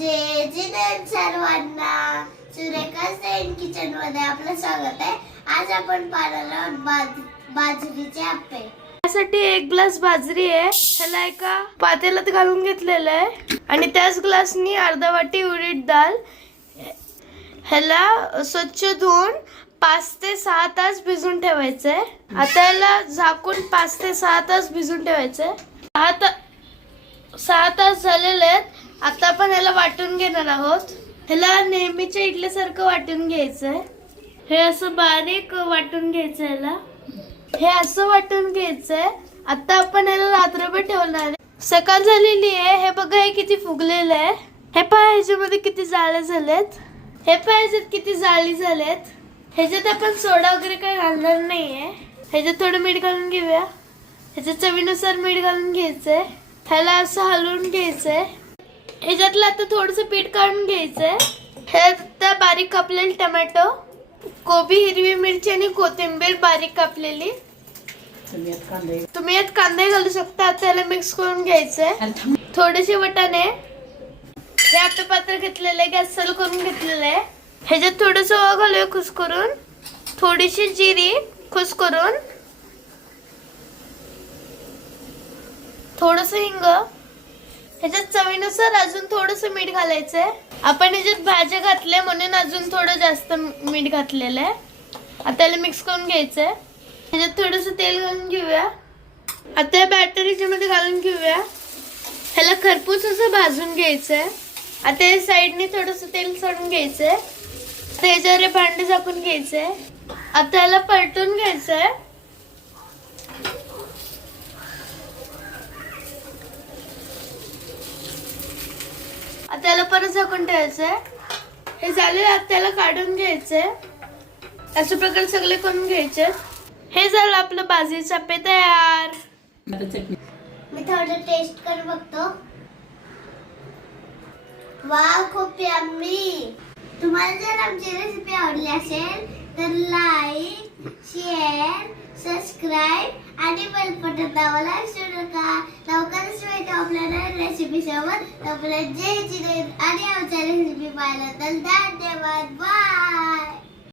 जे जिनेन सर्वांना सुरेखा सेन किचनमध्ये आपलं स्वागत आहे. आज आपण पाहणार आहोत बाज बाजरीचे आप्पे. त्यासाठी एक ग्लास बाजरी आहे. ह्याला एका पातेलात घालून घेतलेलं आहे. आणि त्याच ग्लासनी अर्धा वाटी उडीद डाळ ह्याला स्वच्छ धुवून पाच ते सहा तास भिजून ठेवायचे आता ह्याला झाकून पाच ते सहा तास भिजून ठेवायचे सहा ता सहा तास झालेले आहेत. आता वाटून घेणार आहोत. ह्याला नेहमीच्या इडलीसारखं वाटून घ्यायचंय. हे असं बारीक वाटून घ्यायचं ह्याला. हे असं वाटून घ्यायचंय. आता आपण याला रात्रभर ठेवणार आहे. सकाळ झालेली आहे. हे बघा हे किती फुगलेलं आहे. हे पहा ह्याच्यामध्ये किती जाळे झालेत. हे पहा ह्याच्यात किती जाळी झालेत. ह्याच्यात आपण सोडा वगैरे काही घालणार नाहीये. ह्याच्यात थोडं मीठ घालून घेऊया. ह्याच्यात चवीनुसार मीठ घालून घ्यायचंय. ह्याला असं हलवून घ्यायचंय. ह्याच्यातलं आता थोडंसं पीठ काढून घ्यायचंय. हे आता बारीक कापलेले टमॅटो कोबी हिरवी मिरची आणि कोथिंबीर बारीक कापलेली. तुम्ही यात कांदे घालू. शकता आता याला मिक्स करून घ्यायचंय. थोडेसे वटाणे हे आपलं पात्र घेतलेलं आहे गॅस चालू करून घेतलेलं आहे. ह्याच्यात थोडस ओवा घालूया खुस करून थोडीशी जिरी खुस करून थोडस हिंग. ह्याच्यात चवीनुसार अजून थोडस मीठ घालायचंय. आपण ह्याच्यात भाज्या घातल्या म्हणून अजून थोडं जास्त मीठ घातलेलं आहे. आता याला मिक्स करून घ्यायचंय. ह्याच्यात थोडस तेल घालून घेऊया. आता या बॅटर ह्याच्यामध्ये घालून घेऊया. ह्याला खरपूस असं भाजून घ्यायचंय. आता या साईडने थोडस तेल सोडून घ्यायचंय. आता ह्याच्यावर भांडे झाकून घ्यायचंय. आता याला पलटून घ्यायचंय. त्याला परत झाकून ठेवायचंय. हे झाले आता त्याला काढून घ्यायचंय. अशा प्रकारे सगळे करून घ्यायचे. हे झालं आपलं बाजरीचा पे तयार. मी थोडं टेस्ट करून बघतो. वा खूप यम्मी तुम्हाला जर आमची रेसिपी आवडली असेल तर लाईक शेअर सबस्क्राईब आणि बेल बटन दाबायला विसरू नका. लवकरच भेटू आपल्याला रेसिपी सोबत तोपर्यंत जे जिने आणि आमच्या रेसिपी पाहिलं तर धन्यवाद. बाय